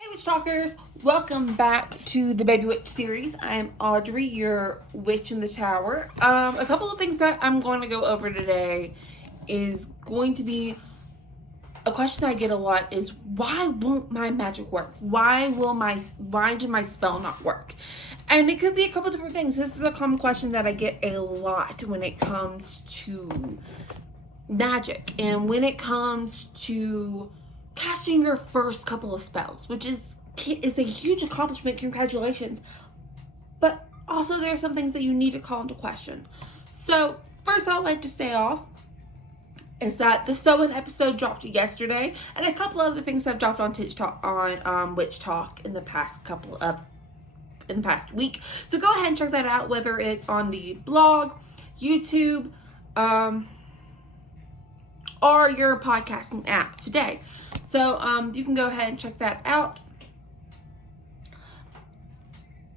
Hey Witch Talkers, welcome back to the Baby Witch series. I'm Audrey, your witch in the tower. A couple of things that I'm going to go over today is going to be a question I get a lot is why won't my magic work? Why did my spell not work? And it could be a couple different things. This is a common question that I get a lot when it comes to magic and when it comes to casting your first couple of spells, which is a huge accomplishment. Congratulations. But also there are some things that you need to call into question. So first I'd like to stay off is that the sewing episode dropped yesterday, and a couple other things have dropped on Witch Talk in the past week. So go ahead and check that out, whether it's on the blog, YouTube, or your podcasting app today. So you can go ahead and check that out.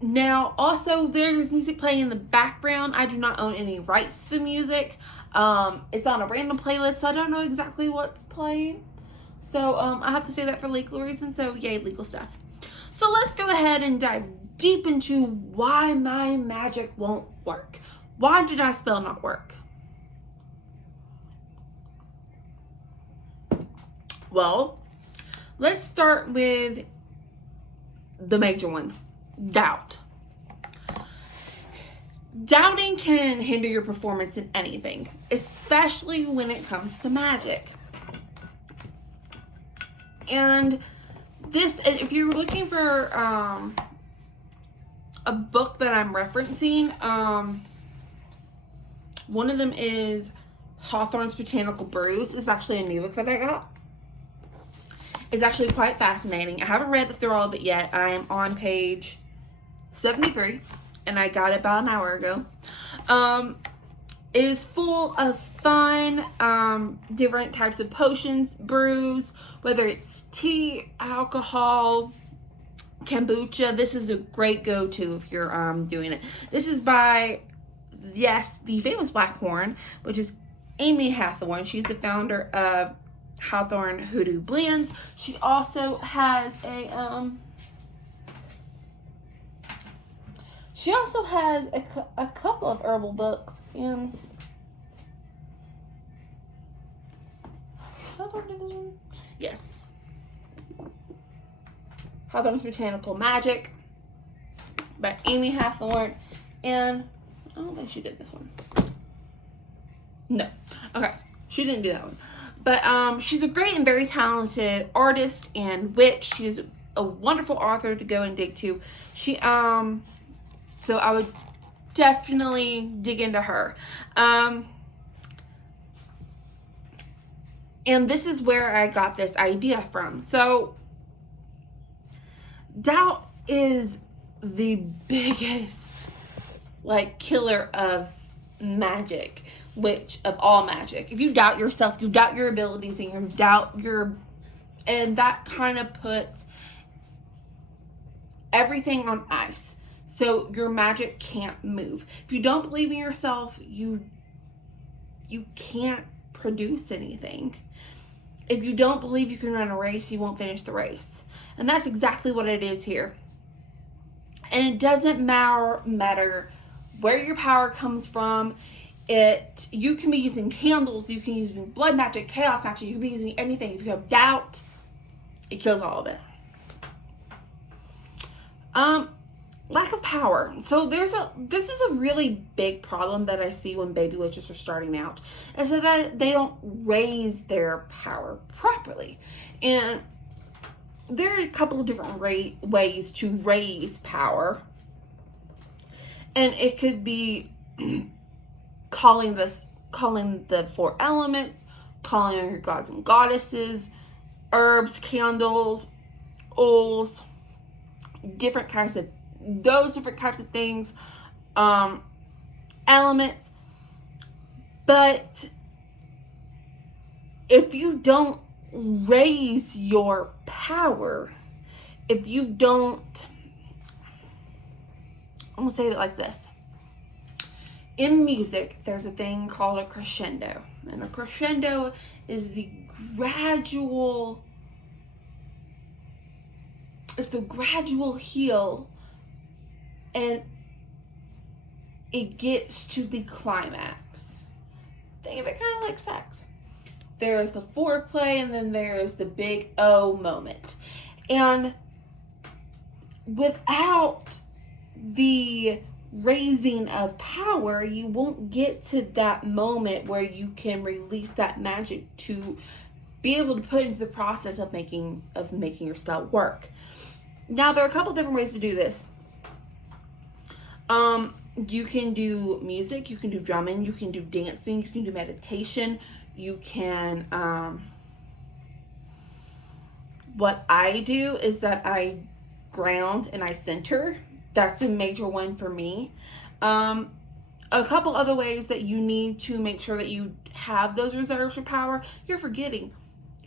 Now, also, there's music playing in the background. I do not own any rights to the music. It's on a random playlist, so I don't know exactly what's playing. So I have to say that for legal reasons, so yay, legal stuff. So let's go ahead and dive deep into why my magic won't work. Why did my spell not work? Well, let's start with the major one, doubt. Doubting can hinder your performance in anything, especially when it comes to magic. And this, if you're looking for a book that I'm referencing, one of them is Hawthorne's Botanical Brews. It's actually a new book that I got. It's actually quite fascinating. I haven't read through all of it yet. I am on page 73, and I got it about an hour ago. It is full of fun, different types of potions, brews, whether it's tea, alcohol, kombucha. This is a great go-to if you're doing it. This is by, yes, the famous Black Horn, which is Amy Hathorne. She's the founder of Hawthorne Hoodoo Blends. She also has a a couple of herbal books in Hawthorne did this one? Yes. Hawthorne's Botanical Magic by Amy Hathorne, and I don't think she did this one. No. Okay. She didn't do that one. But she's a great and very talented artist and witch. She's a wonderful author to go and dig to. So I would definitely dig into her. And this is where I got this idea from. So doubt is the biggest killer of magic, which of all magic. If you doubt yourself, you doubt your abilities, and and that kind of puts everything on ice. So your magic can't move. If you don't believe in yourself, you can't produce anything. If you don't believe you can run a race, you won't finish the race. And that's exactly what it is here. And it doesn't matter where your power comes from. You can be using candles, you can use blood magic, chaos magic, you can be using anything. If you have doubt, it kills all of it. Lack of power. So this is a really big problem that I see when baby witches are starting out, is that they don't raise their power properly. And there are a couple of different ways to raise power. And it could be calling the four elements, calling on your gods and goddesses, herbs, candles, oils, different types of things, elements. But if you don't raise your power, if you don't, I'm gonna say it like this. In music, there's a thing called a crescendo. And a crescendo is the gradual It's the gradual heal, and it gets to the climax. Think of it kind of like sex. There's the foreplay, and then there's the big O moment. And without the raising of power, you won't get to that moment where you can release that magic to be able to put into the process of making your spell work. Now, there are a couple different ways to do this. You can do music, you can do drumming, you can do dancing, you can do meditation, you can, what I do is that I ground and I center. That's a major one for me. A couple other ways that you need to make sure that you have those reserves for power. You're forgetting.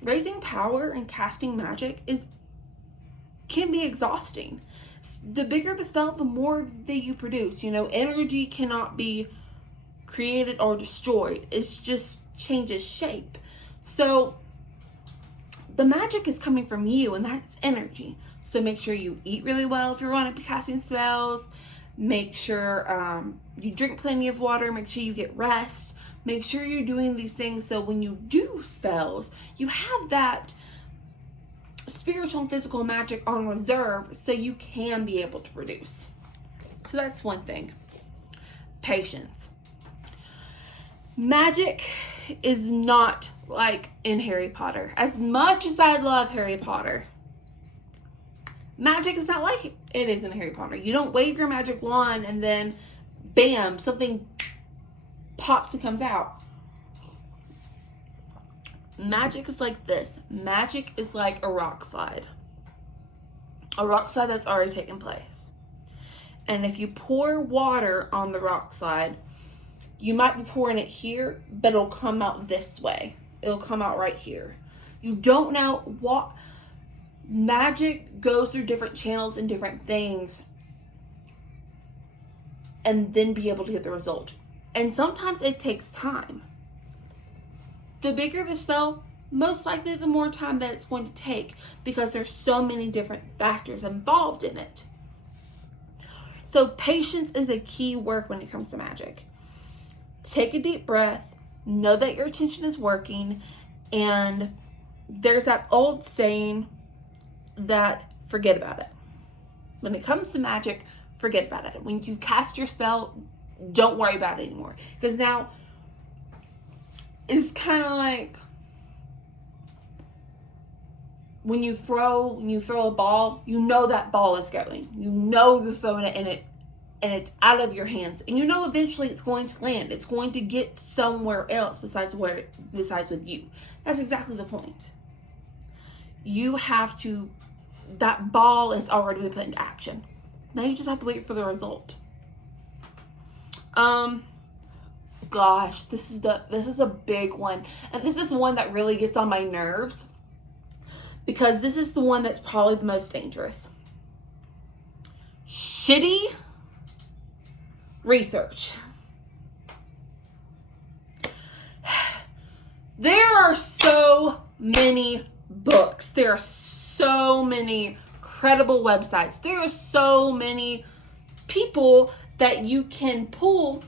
Raising power and casting magic can be exhausting. The bigger the spell, the more that you produce. Energy cannot be created or destroyed. It just changes shape. So the magic is coming from you, and that's energy. So make sure you eat really well if you're going to be casting spells. Make sure you drink plenty of water. Make sure you get rest. Make sure you're doing these things so when you do spells, you have that spiritual and physical magic on reserve so you can be able to produce. So that's one thing. Patience. Magic is not like in Harry Potter. As much as I love Harry Potter, magic is not like it is in Harry Potter. You don't wave your magic wand and then bam, something pops and comes out. Magic is like this. Magic is like a rock slide. A rock slide that's already taken place. And if you pour water on the rock slide, you might be pouring it here, but it'll come out this way. It'll come out right here. You don't know what magic goes through different channels and different things and then be able to get the result. And sometimes it takes time. The bigger the spell, most likely the more time that it's going to take because there's so many different factors involved in it. So patience is a key word when it comes to magic. Take a deep breath, know that your attention is working, and there's that old saying that forget about it. When it comes to magic, forget about it. When you cast your spell, don't worry about it anymore. Because now it's kind of like when you throw a ball, you know that ball is going. You know you're throwing it and it's out of your hands. And you know eventually it's going to land. It's going to get somewhere else besides with you. That's exactly the point. You have to, that ball has already been put into action. Now you just have to wait for the result. Gosh, this is a big one. And this is one that really gets on my nerves because this is the one that's probably the most dangerous. Shitty research. There are so many books. There are so many credible websites. There are so many people that you can pull.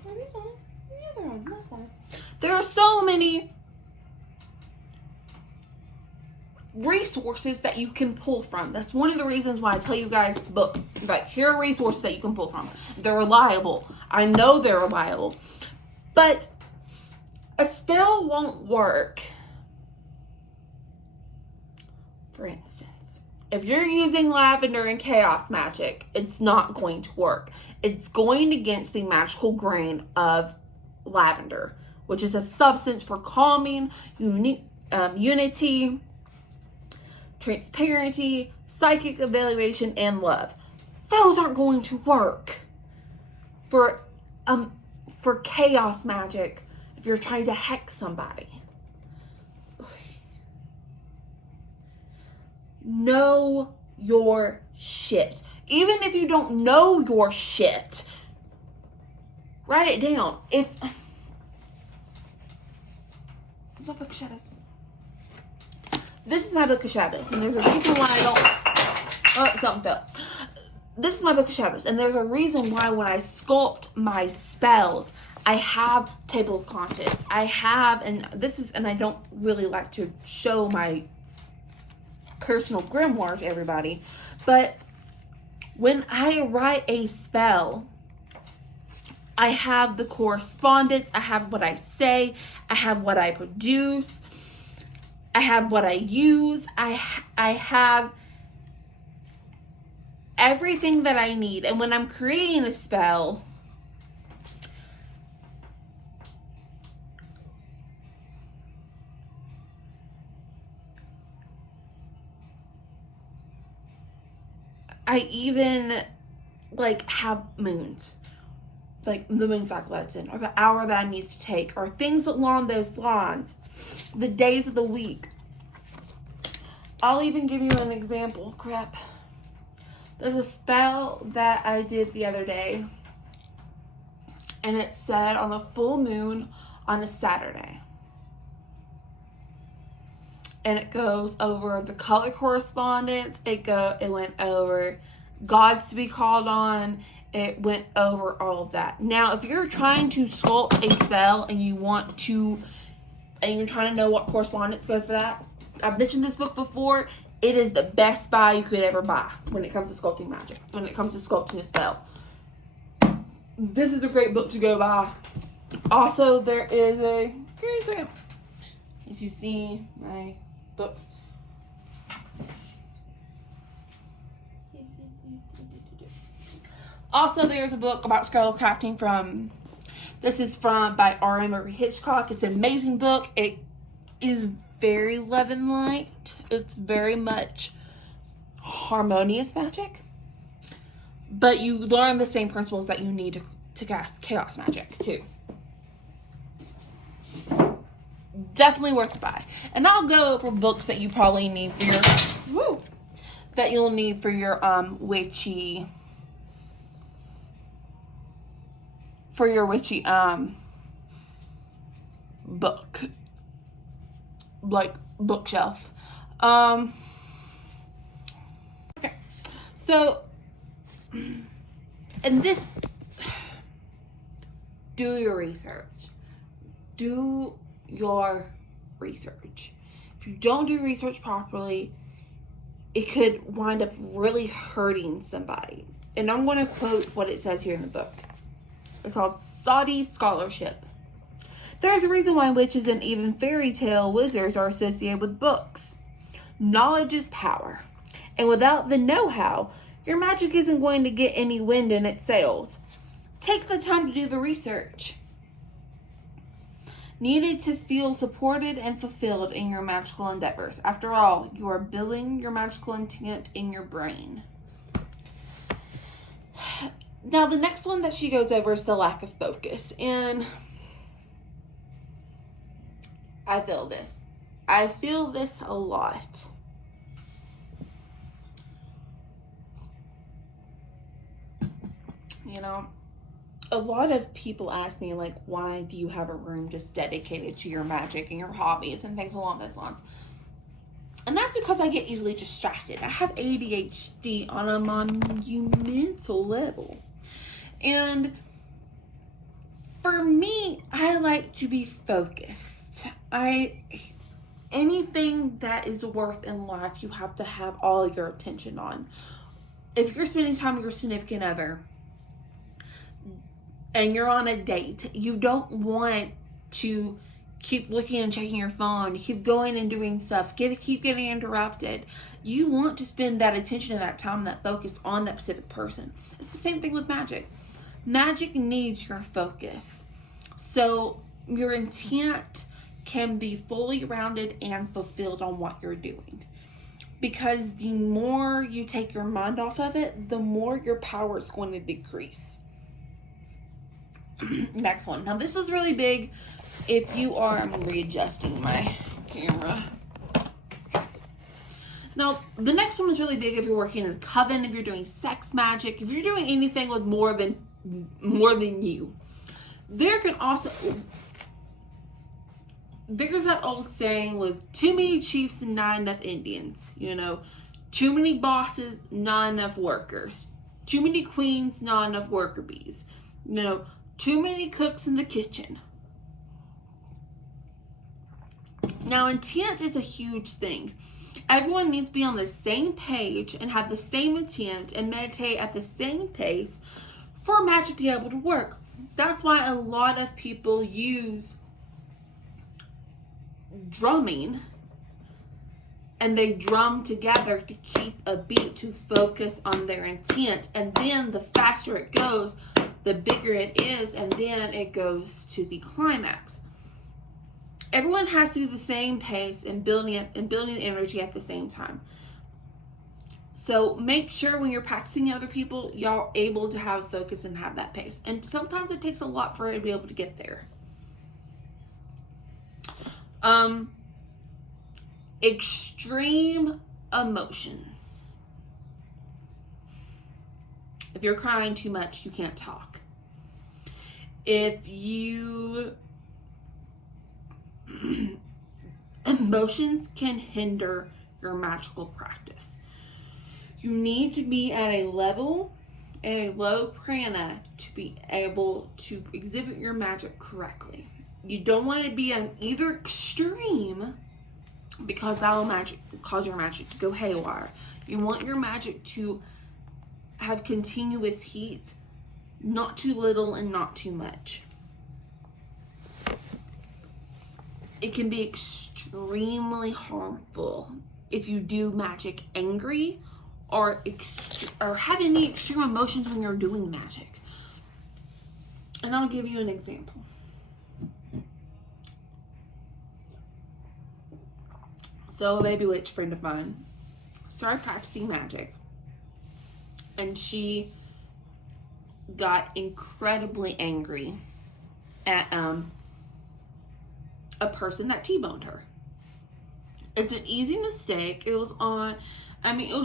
There are so many resources that you can pull from. That's one of the reasons why I tell you guys, look, like, here are resources that you can pull from. They're reliable. I know they're reliable. But a spell won't work. For instance, if you're using lavender and chaos magic, it's not going to work. It's going against the magical grain of lavender, which is a substance for calming, unity, transparency, psychic evaluation, and love. Those aren't going to work for chaos magic if you're trying to hex somebody. Know your shit. Even if you don't know your shit, write it down. It's my book of shadows. This is my book of shadows, and there's a reason why I don't. Oh, something fell. This is my Book of Shadows, and there's a reason why when I sculpt my spells, I have table of contents. I have, and I don't really like to show my personal grimoire to everybody, but when I write a spell, I have the correspondence, I have what I say, I have what I produce, I have what I use, I have everything that I need. And when I'm creating a spell, I even like have moons, like the moon cycle that's in, or the hour that I need to take, or things along those lines, the days of the week. I'll even give you an example. Crap. There's a spell that I did the other day, and it said on a full moon on a Saturday. And it goes over the color correspondence. It went over gods to be called on. It went over all of that. Now, if you're trying to sculpt a spell and you're trying to know what correspondence go for that, I've mentioned this book before. It is the best buy you could ever buy when it comes to sculpting magic, when it comes to sculpting a spell. This is a great book to go buy. Also, there is as you see, my books. Also, there's a book about scroll crafting by R. Emery Hitchcock. It's an amazing book. It is very Levin light. It's very much harmonious magic, but you learn the same principles that you need to cast chaos magic too. Definitely worth the buy. And I'll go over books that you probably need for your witchy book, like bookshelf. Okay, so and this, do your research. Do your research. If you don't do research properly, it could wind up really hurting somebody. And I'm going to quote what it says here in the book. It's called Saudi Scholarship. There is a reason why witches and even fairy tale wizards are associated with books. Knowledge is power. And without the know-how, your magic isn't going to get any wind in its sails. Take the time to do the research needed to feel supported and fulfilled in your magical endeavors. After all, you are building your magical intent in your brain. Now, the next one that she goes over is the lack of focus. And I feel this. I feel this a lot. You know, a lot of people ask me, like, why do you have a room just dedicated to your magic and your hobbies and things along those lines? And that's because I get easily distracted. I have ADHD on a monumental level. And for me, I like to be focused. Anything that is worth in life, you have to have all your attention on. If you're spending time with your significant other and you're on a date, you don't want to keep looking and checking your phone, keep going and doing stuff, keep getting interrupted. You want to spend that attention and that time and that focus on that specific person. It's the same thing with magic. Magic needs your focus. So your intent can be fully rounded and fulfilled on what you're doing. Because the more you take your mind off of it, the more your power is going to decrease. Next one. Now this is really big if you are, I'm readjusting my camera. Okay. Now the next one is really big if you're working in a coven, if you're doing sex magic, if you're doing anything with more than you. There's that old saying with too many chiefs and not enough Indians. You know, Too many bosses, not enough workers. Too many queens, not enough worker bees. Too many cooks in the kitchen. Now, intent is a huge thing. Everyone needs to be on the same page and have the same intent and meditate at the same pace for magic to be able to work. That's why a lot of people use drumming, and they drum together to keep a beat, to focus on their intent. And then the faster it goes, the bigger it is, and then it goes to the climax. Everyone has to be the same pace and building the energy at the same time. So make sure when you're practicing other people, y'all are able to have focus and have that pace. And sometimes it takes a lot for it to be able to get there. Extreme emotions. If you're crying too much, you can't talk. Emotions can hinder your magical practice. You need to be at a level and a low prana to be able to exhibit your magic correctly. You don't want to be on either extreme, because that will cause your magic to go haywire. You want your magic to have continuous heat, not too little and not too much. It can be extremely harmful if you do magic angry or have any extreme emotions when you're doing magic. And I'll give you an example. So a baby witch friend of mine started practicing magic, and she got incredibly angry at a person that T-boned her. It's an easy mistake. It was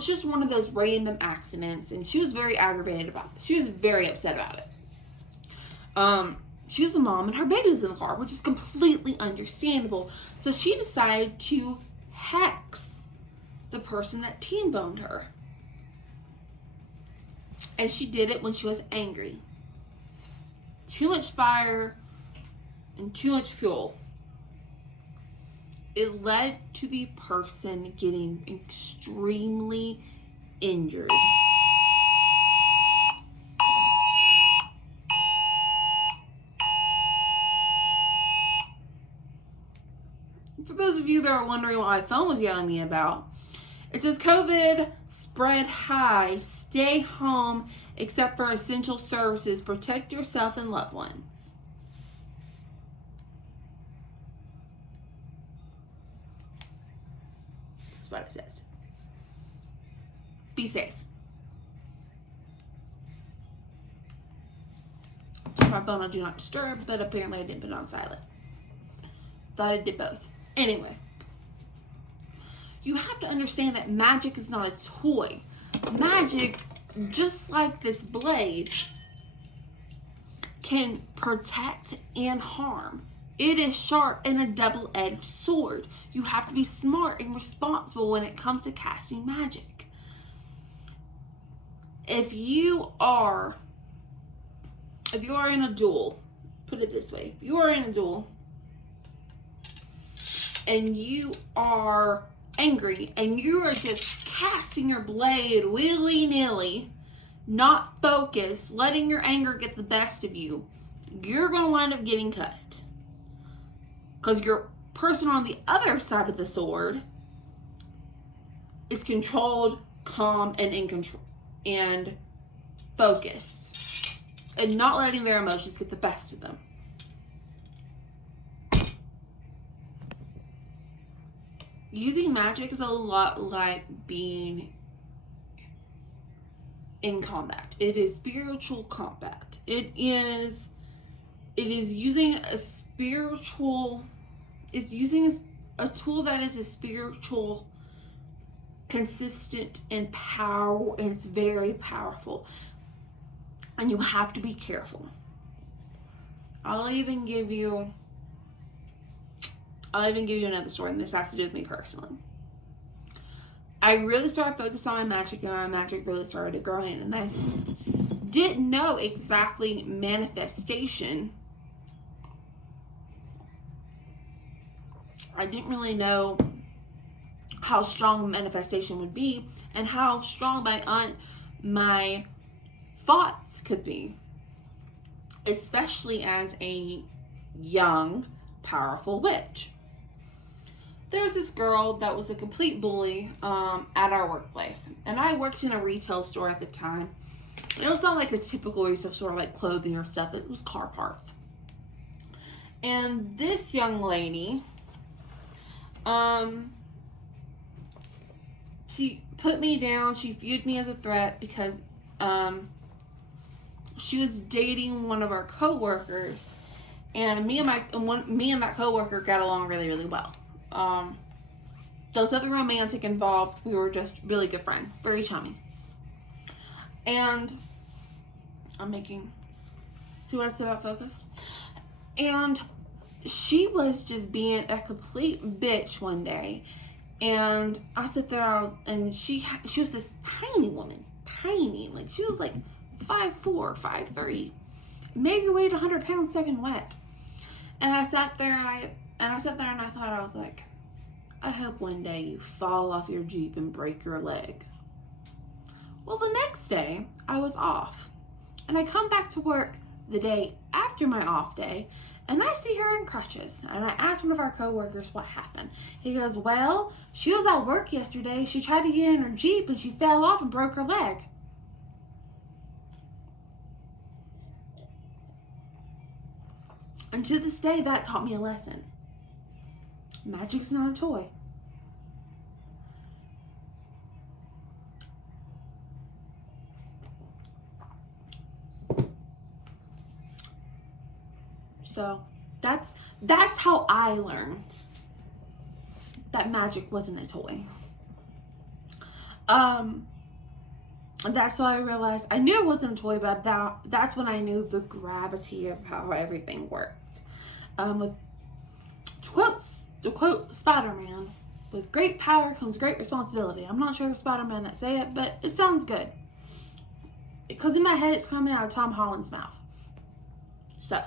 just one of those random accidents, and she was very aggravated about it. She was very upset about it. She was a mom, and her baby was in the car, which is completely understandable. So she decided to hex the person that T-boned her. And she did it when she was angry. Too much fire and too much fuel. It led to the person getting extremely injured. For those of you that are wondering what my phone was yelling at me about, it says COVID spread high. Stay home except for essential services. Protect yourself and loved ones. This is what it says. Be safe. Took my phone on Do Not Disturb, but apparently I didn't put it on silent. Thought I did both. Anyway, you have to understand that magic is not a toy. Magic, just like this blade, can protect and harm. It is sharp and a double-edged sword. You have to be smart and responsible when it comes to casting magic. If you are in a duel, put it this way, if you are in a duel and you are angry and you are just casting your blade willy-nilly, not focused, letting your anger get the best of you, you're going to wind up getting cut. Because your person on the other side of the sword is controlled, calm, and in control, and focused, and not letting their emotions get the best of them. Using magic is a lot like being in combat. It is spiritual combat. It is using a tool that is a spiritual, consistent, and power, and it's very powerful. And you have to be careful. I'll even give you another story, and this has to do with me personally. I really started focusing on my magic, and my magic really started growing. And I didn't know exactly manifestation. I didn't really know how strong manifestation would be and how strong my thoughts could be, especially as a young, powerful witch. There was this girl that was a complete bully at our workplace, and I worked in a retail store at the time. It was not like a typical retail store like clothing or stuff. It was car parts. And this young lady, she put me down. She viewed me as a threat because she was dating one of our coworkers, and me and that coworker got along really, really well. There was nothing romantic involved. We were just really good friends, very charming. And see what I said about focus? And she was just being a complete bitch one day. And I sat there, and she was this tiny woman, like she was like 5'4", 5'3", maybe weighed 100 pounds soaking wet. And I sat there, and I thought, I was like, I hope one day you fall off your Jeep and break your leg. Well, the next day I was off, and I come back to work the day after my off day, and I see her in crutches. And I asked one of our coworkers what happened. He goes, well, she was at work yesterday. She tried to get in her Jeep, and she fell off and broke her leg. And to this day, that taught me a lesson. Magic's not a toy. So that's how I learned that magic wasn't a toy. That's why I realized I knew it wasn't a toy, but that's when I knew the gravity of how everything worked. To quote Spider-Man, with great power comes great responsibility. I'm not sure if Spider-Man that say it, but it sounds good. Because in my head, it's coming out of Tom Holland's mouth. So,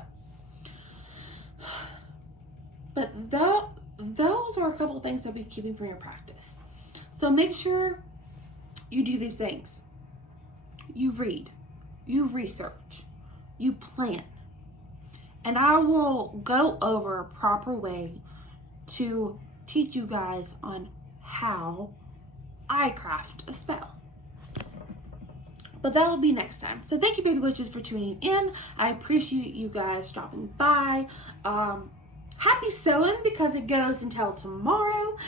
but those are a couple of things that I'll be keeping from your practice. So make sure you do these things. You read, you research, you plan. And I will go over a proper way to teach you guys on how I craft a spell. But that will be next time. So thank you, baby witches, for tuning in. I appreciate you guys dropping by. Happy sewing, because it goes until tomorrow.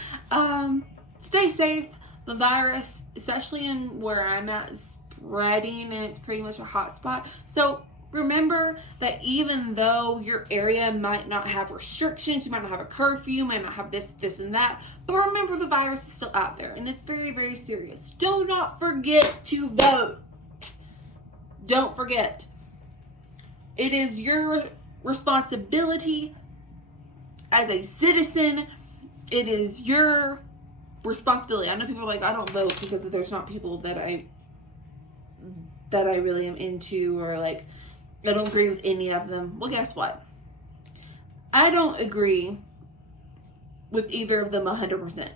Stay safe. The virus, especially in where I'm at, is spreading, and it's pretty much a hot spot. So remember that even though your area might not have restrictions, you might not have a curfew, you might not have this, and that, but remember the virus is still out there, and it's very, very serious. Do not forget to vote. Don't forget. It is your responsibility as a citizen. It is your responsibility. I know people are like, I don't vote because there's not people that I really am into, or like I don't agree with any of them. Well, guess what? I don't agree with either of them 100%.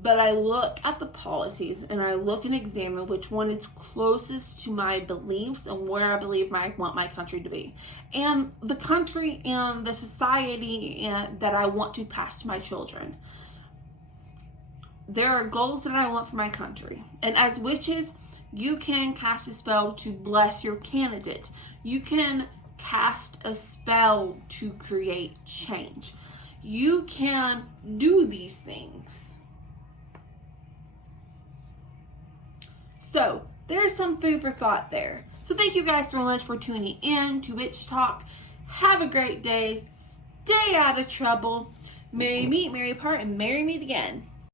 But I look at the policies, and I look and examine which one is closest to my beliefs and where I believe I want my country to be. And the country and the society that I want to pass to my children. There are goals that I want for my country. And as witches, you can cast a spell to bless your candidate. You can cast a spell to create change. You can do these things. So, there's some food for thought there. So thank you guys so much for tuning in to Witch Talk. Have a great day. Stay out of trouble. Merry meet, merry part, and merry meet again.